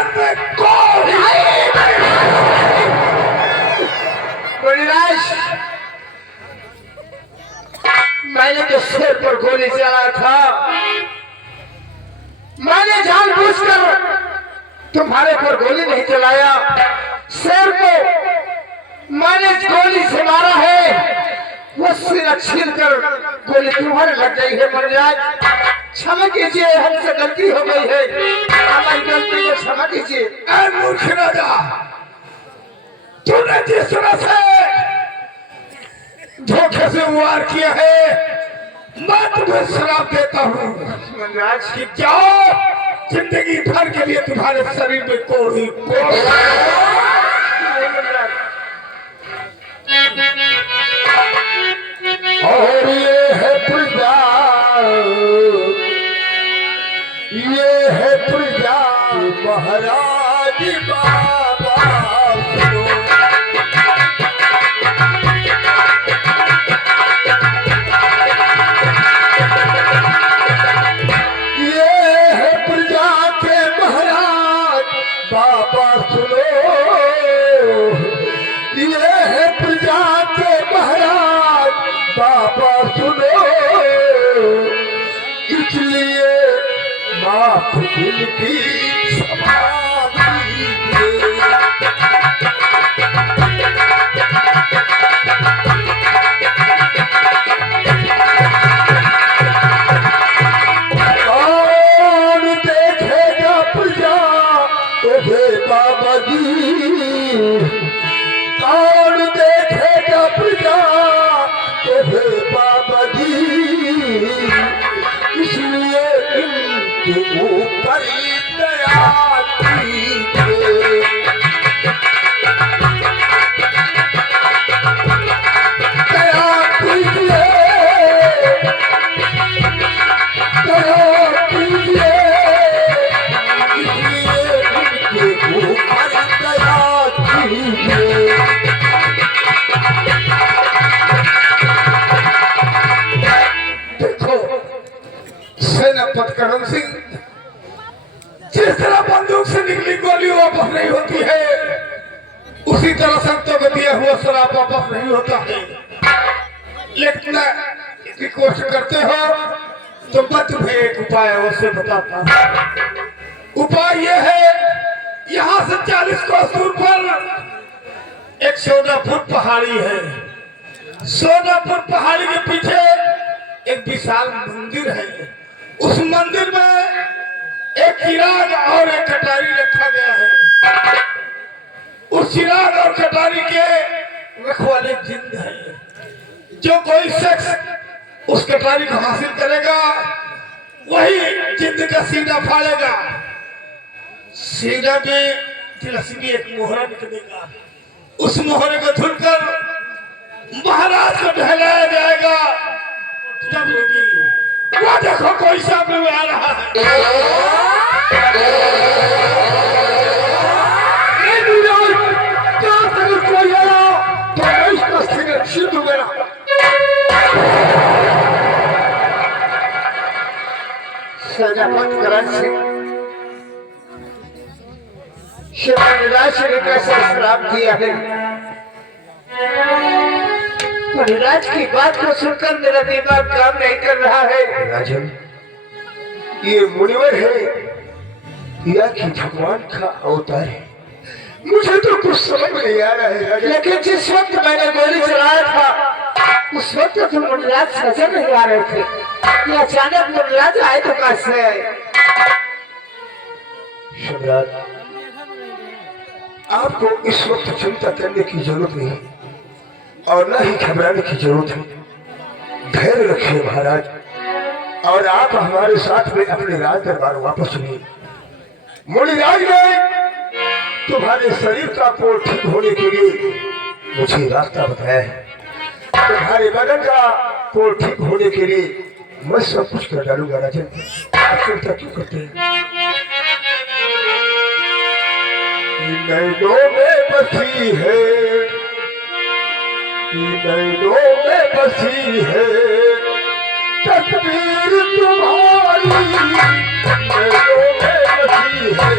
शरण में कोई मुनिराज, मैंने जो शेर पर गोली चला था, मैंने जानबूझकर तुम्हारे पर गोली नहीं चलाया। शेर को मैंने गोली से मारा है, वो सिर छीन कर गोली तुम्हारे लग गई है। मुनिराज, क्षमा कीजिए, हमसे गलती हो गई है, हमारी गलती को क्षमा कीजिए। ऐ मूर्ख राजा, तूने जिस तरह से धोखे से वार किया है, मैं तुम्हें श्राप देता हूँ मुनिराज, कि जाओ, जिंदगी भर के लिए तुम्हारे शरीर में कोई और ये है प्रजा, ये है प्रजा महाराज बाबा सुनो। ये है प्रजा के महाराज बाबा सुनो, ये है प्रजा के महाराज बाबा सुनो, इसलिए माफ दिल की क्षमा कीजिए। कौन देखेगा प्रजा ओहे बाबा जी, कौन देखेगा प्रजा ओहे बाबा जी, इसलिए इनके ऊपर दया कीजिए। दया कीजिए, दया कीजिए, इसलिए इनके ऊपर दया कीजिए। देखो सेनापति करण सिंह, जिस तरह बंदूक से निकली गोली वापस नहीं होती है, उसी तरह संतों को दिया हुआ शराब वापस नहीं होता है। लेकिन रिक्वेस्ट करते हो तो मैं तुम्हें एक उपाय अवश्य बताता हूं। उपाय यह है, यहाँ से 40 कोस दूर पर एक सोनापुर पहाड़ी है। सोनापुर पहाड़ी के पीछे एक विशाल मंदिर है। उस मंदिर में एक चिराग और एक कटारी रखा गया है। उस चिराग और कटारी के रखवाले जिंद है। जो कोई शख्स उस कटारी को हासिल करेगा, वही जिंद का सीना फाड़ेगा। सीना में तिलस्मी एक मोहरा निकलेगा। उस मोहरे को धुलकर महाराज को ढहलाया जाएगा। जब होगी वो देखो कोई सामने में आ रहा है। कोई आया तो मैं इसका सिर छीन दूंगा। सेनापति करण सिंह, मुनिराज ने कैसा श्राप दिया है। मुनिराज की बात को सुनकर मेरा दिमाग काम नहीं कर रहा है। राजन, ये मुनिवर है या कि भगवान का अवतार है, मुझे तो कुछ समझ नहीं आ रहा है राजन। लेकिन जिस वक्त मैंने गोली चलाया था, उस वक्त तो मुनिराज नजर नहीं आ रहे थे। ये अचानक मुनिराज आए तो कैसे आए? सम्राट, आपको इस वक्त चिंता करने की जरूरत नहीं और न ही घबराने की जरूरत है। धैर्य रखिए महाराज, और आप हमारे साथ में अपने राज दरबार वापस सुनिए। मुनिराज ने तुम्हारे शरीर का कोड़ ठीक होने के लिए मुझे रास्ता बताया है। तुम्हारे बदन का कोड़ ठीक होने के लिए मैं सब कुछ कर डालूंगा राजन। आप चिंता क्यों करते हैं? नैनों में बसी है, नैनों में बसी है तस्वीर तुम्हारी, नैनों में बसी है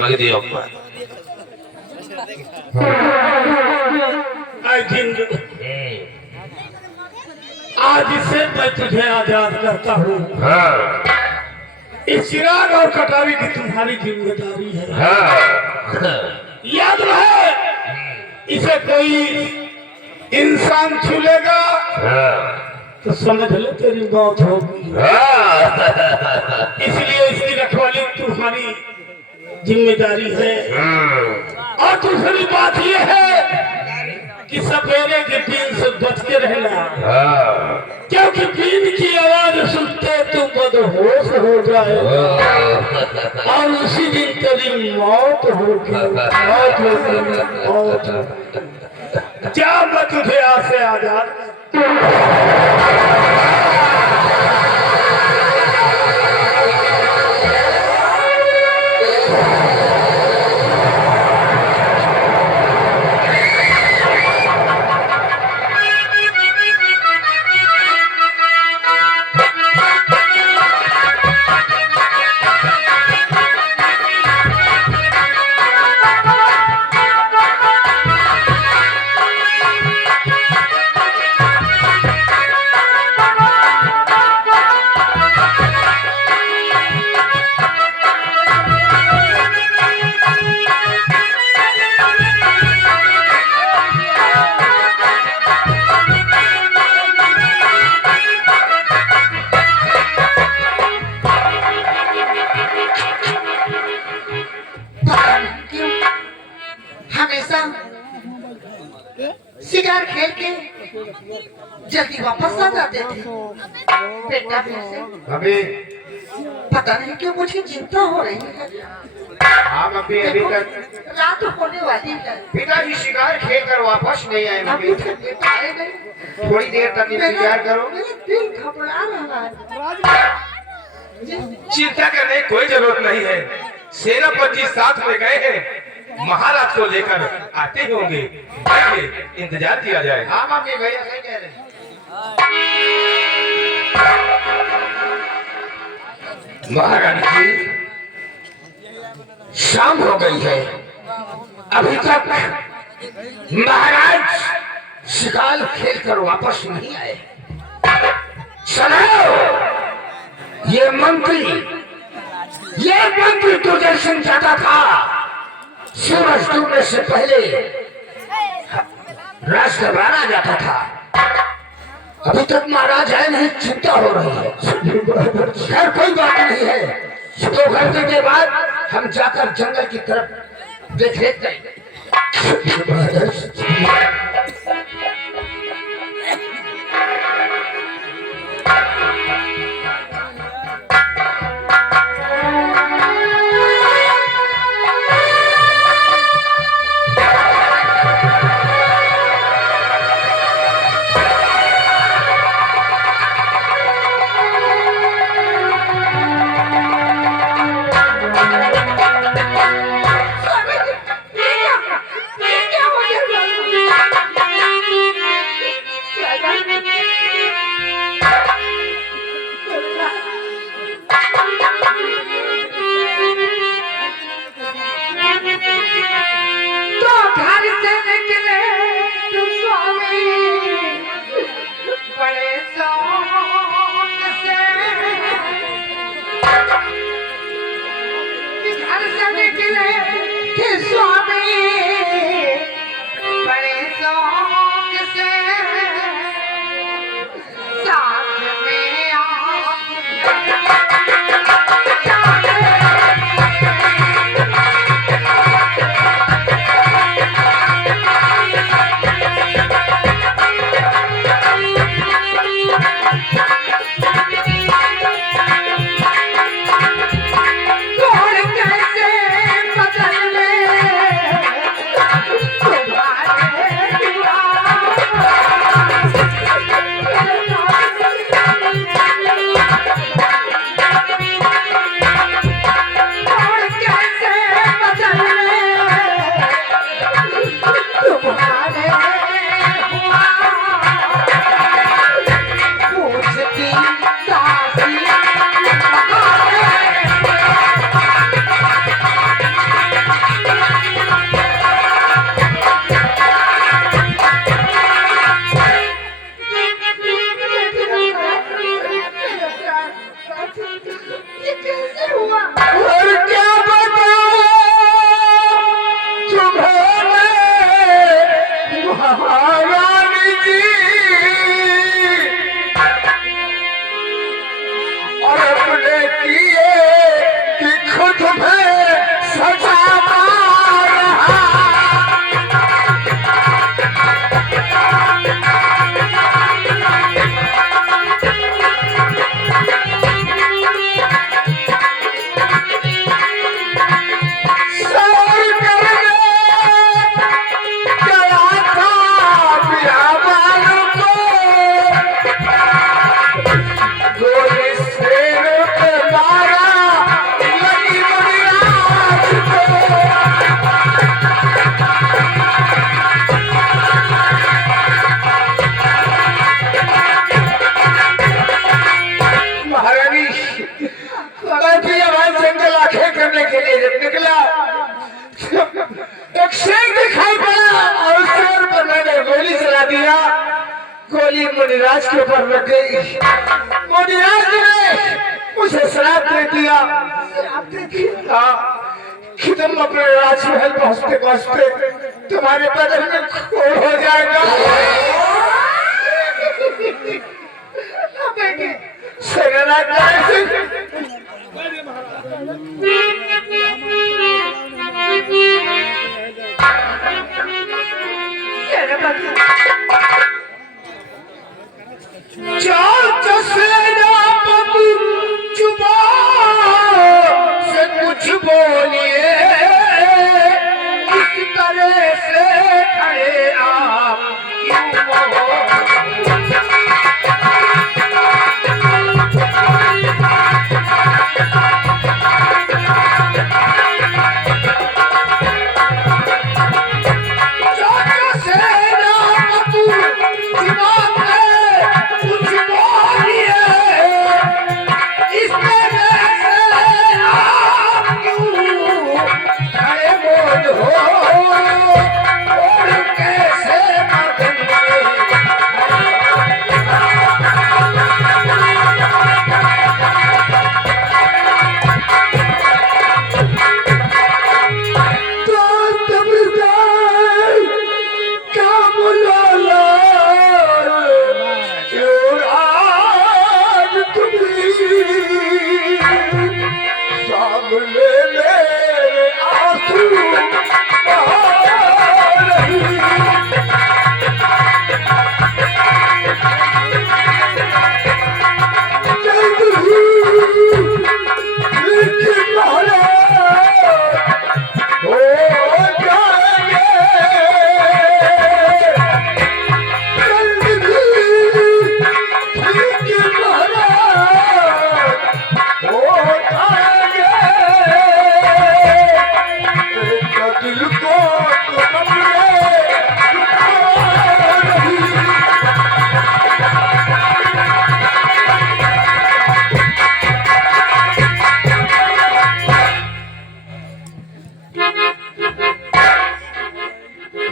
मगदियो आई थिंक आज से मैं तुझे आजाद करता हूँ। हाँ इस चिराग और कटारी की तुम्हारी जिम्मेदारी है। हाँ याद रहे, इसे कोई इंसान छूलेगा तो समझ ले तेरी मौत होगी। इसलिए इसकी रखवाली तुम्हारी जिम्मेदारी है। और दूसरी बात यह है कि सपेरे के बीन से बच के रहना, क्योंकि बीन की आवाज सुनते तुम बदहोश हो जाए और उसी दिन तेरी मौत होगी। मौत होगी, मौत होगी। क्या मैं तुझे आज से आजाद हमेशा शिकार खेल के जल्दी वापस आ जाते थे। बेटा से अभी पता नहीं क्यों मुझे चिंता हो रही है। हम अभी तक रात होने वाली है, पिताजी शिकार खेल कर वापस नहीं आए। अभी मम्मी तक बेटा आए नहीं। थोड़ी देर तक इंतजार करो। मेरा दिल घबरा रहा है। चिंता करने की कोई जरूरत नहीं है। सेनापति साथ में गए हैं, महाराज को लेकर आते ही होंगे। आइए इंतजार किया जाए। हाँ मम्मी भैया सही कह रहे हैं। महारानी जी, शाम हो गई है, अभी तक महाराज शिकार खेल कर वापस नहीं आए। चलो, ये मंत्री दूरदर्शन चाहता था सूरज डूबने से पहले राजदरबार जाता था। अभी तक महाराज आए नहीं, चिंता हो रही है। खैर कोई बात नहीं है, 2 घंटे के बाद हम जाकर जंगल की तरफ देख लेते हैं। ये क्या हो गया? और क्या बताऊं तुम्हें मैं महारानी जी, और अपने किए कि खुद में सजा पा रहा। सवार करने गया था बियाबान को, गोली शेर पे मारा लगी मुनियाज को। महारानी, मैं भी आवाज जंगल आंखें करने के लिए जब निकला, एक शेर दिखाई पड़ा और उस शेर पर मैंने गोली चला दिया। गोली मुनिराज के ऊपर लग गई। मुनिराज ने मुझे श्राप दे दिया कि तुम अपने राजमहल पहुंचते पहुंचते तुम्हारे बदन में खून हो जाएगा। सेनानायक नारायण सिंह, चार सेनापति जुबान से कुछ बोलिए, किस तरह से खड़े आप क्यों हो?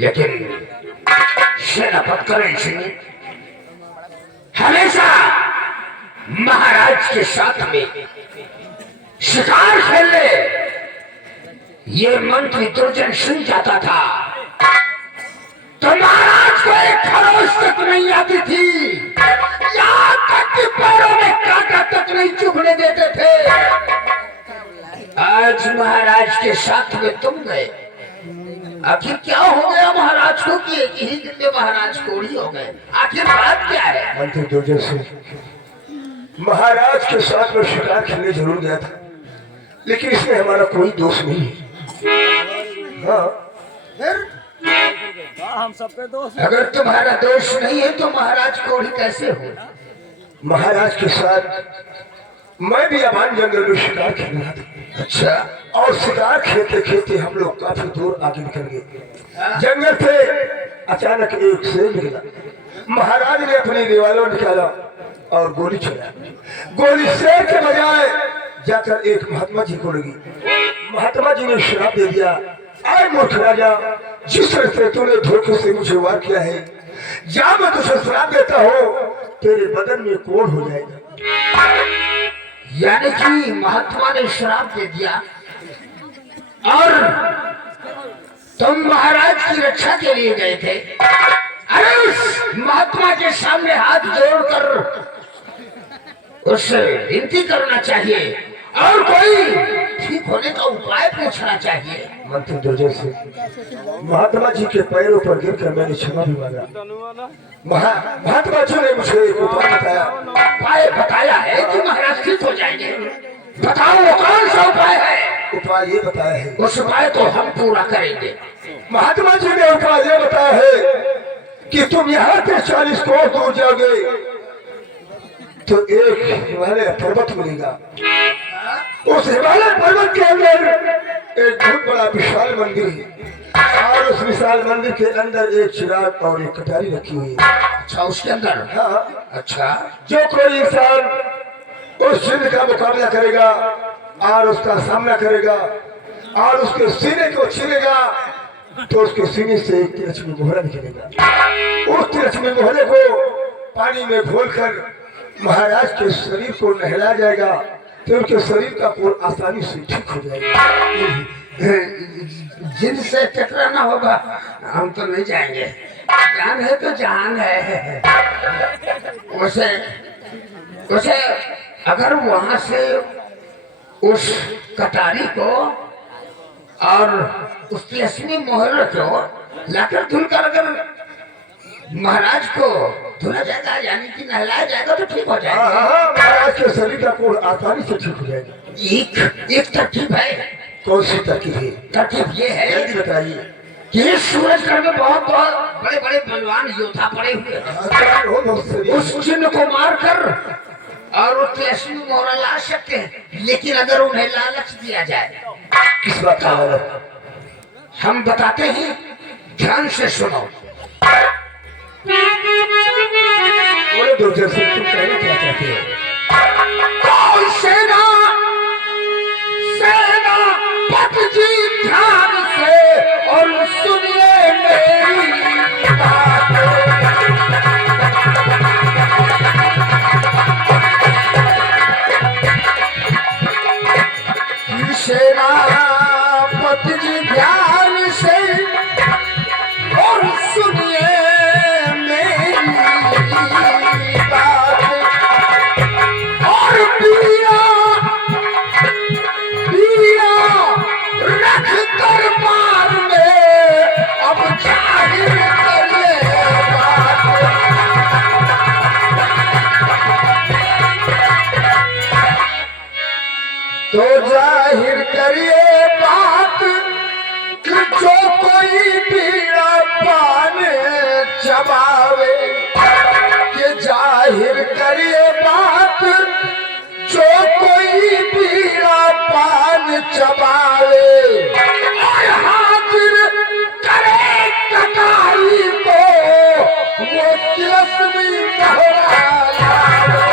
लेकिन सेनापति करण सिंह हमेशा महाराज के साथ में शिकार खेलने ये मंत्री दुर्जन सिंह जाता था तो महाराज को एक खरोश तक नहीं आती थी, यहाँ तक कि पैरों में कांटा तक नहीं चुभने देते थे। आज महाराज के साथ में तुम गए, आखिर क्या हो गया महाराज को कि एक ही दिन में महाराज कोड़ी हो गए? आखिर बात क्या है? मंत्री दुर्जन सिंह महाराज के साथ में शिकार खेलने जरूर गया था, लेकिन इसमें हमारा कोई दोष नहीं है। हाँ, हम सब पे दोष। अगर तुम्हारा दोष नहीं है तो महाराज कोड़ी कैसे हो? महाराज के साथ मैं भी अभान जंगल में शिकार खेल रहा था। अच्छा, और शिकार खेलते खेलते हम लोग काफी दूर आगे निकल गए। जंगल से अचानक एक शेर निकला। महाराज ने अपनी रिवॉल्वर निकाला और गोली चला। गोली शेर के बजाय जाकर एक महात्मा जी को लगी। महात्मा जी ने श्राप दे दिया, आए मूर्ख राजा, जिस तरह से तूने धोखे से मुझे वार किया है, जब मैं तुझे श्राप देता हूँ तेरे बदन में कोढ़ हो जाएगा। यानी कि महात्मा ने श्राप दे दिया और तुम महाराज की रक्षा के लिए गए थे। अरे उस महात्मा के सामने हाथ जोड़कर उससे विनती करना चाहिए और कोई ठीक होने का उपाय पूछना चाहिए। मंत्री दुर्जय से महात्मा जी के पैरों पर गिरकर मैंने क्षमा भी मांगा। महात्मा जी ने मुझे एक उपाय बताया। उपाय बताया है कि महाराज ठीक हो जाएंगे। बताओ वो कौन सा उपाय है? उपाय ये बताया है, उस उपाय को हम पूरा करेंगे। महात्मा जी ने उपाय ये बताया है कि तुम यहाँ से 40 कोस दूर जाओगे तो एक हिमालय पर्वत मिलेगा। उस हिमालय पर्वत के अंदर एक बहुत बड़ा विशाल मंदिर है और उस विशाल मंदिर के अंदर एक चिराग और एक कटारी रखी हुई है। अच्छा, उसके अंदर? हाँ। अच्छा, जो कोई इंसान उस जिंद का मुकाबला करेगा और उसका सामना करेगा और उसके सीने को छीनेगा तो उसके सीने से एक तिरछमी मोहरा निकलेगा। उस तिरछमी मोहरे को पानी में घोलकर महाराज के शरीर को नहलाया जाएगा तो उनके शरीर का कोर आसानी से ठीक हो जाएगा। जिनसे टकराना होगा हम तो नहीं जाएंगे। जान है तो जान है। उसे उसे अगर वहां से उस कटारी को और उस तिलस्मी मोहर को लाकर धुलकर अगर महाराज को धुला जाएगा यानी कि नहलाया जाएगा तो ठीक हो जाएगा। महाराज के शरीर का कोर आसानी से ठीक हो जाएगा। एक तरकीब है। कौन सी तरकीब है? तरकीब ये है, जल्दी बताइए। कि सूरजगढ़ में बहुत बहुत बड़े बड़े बलवान योद्धा पड़े हुए हैं। उस चिन्ह को मारकर और वो तिलस्मी मोहरा ला सकते हैं, लेकिन अगर उन्हें लालच दिया जाए। किस बात का लालच? हम बताते हैं, ध्यान से सुनो। बोले दुर्जय सिंह, तुम कहना क्या चाहते हो? सेना पत जी ध्यान से और सुनिए मेरी बात। सेना पत जी ध्यान से और सुनिए मेरी बात। और पिया रख कर पार में अब जाहिर करिए बात। तो जाहिर करिए बात कि जो कोई पीड़ा पाने चबावे। कि जाहिर करिए बात जो कोई पीड़ा पान चबावे और हाजिर करे कटारी को वो तिलस्मी मोहरा लावे।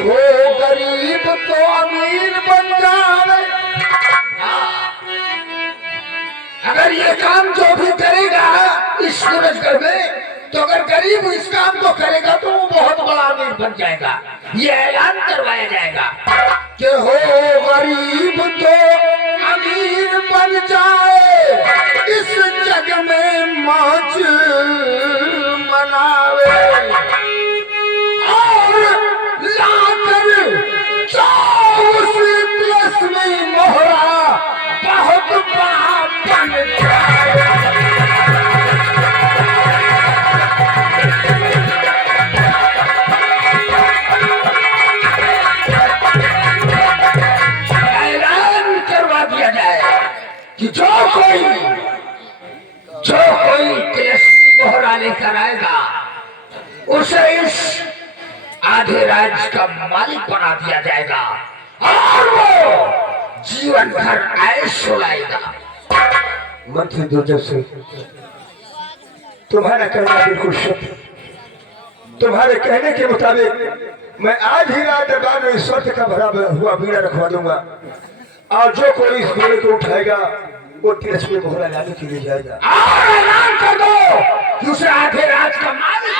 हो गरीब तो अमीर बन जावे। अगर ये काम जो भी करेगा इस सूरजगढ़ में, तो अगर गरीब इस काम को करेगा तो वो बहुत बड़ा अमीर बन जाएगा। ये ऐलान करवाया जाएगा कि हो गरीब तो अमीर बन जाए, इस जग में मौज मनावे। और लाकर उस तिलस्मी मोहरा बहुत पाप बन जाए। ऐलान करवा दिया जाए कि जो कोई तिलस्मी मोहरा लेकर आएगा उसे इस आधे राज्य का मालिक बना दिया जाएगा और वो जीवन भर ऐश उड़ाएगा। मंत्री दुर्जय सिंह, तुम्हारा कहना बिल्कुल सत्य। तुम्हारे कहने के मुताबिक मैं आज ही रात दरबार में इस शर्त का भरा हुआ बीड़ा रखवा दूंगा और जो कोई इस बीड़े को उठाएगा वो तिरस में मोहरा लाने के लिए जाएगा। और ऐलान कर दो कि उसे आधे राज का मालिक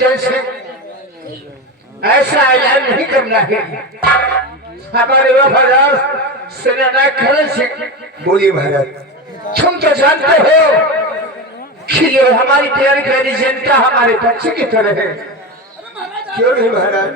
जैसे ऐसा ऐलान नहीं करना है। हमारे वफादार सेनानायक खड़े सिंह बोलिए महाराज, तुम तो जानते हो कि ये हमारी प्यारी प्यारी जनता हमारे बच्चे की तरह है, क्यों नहीं महाराज?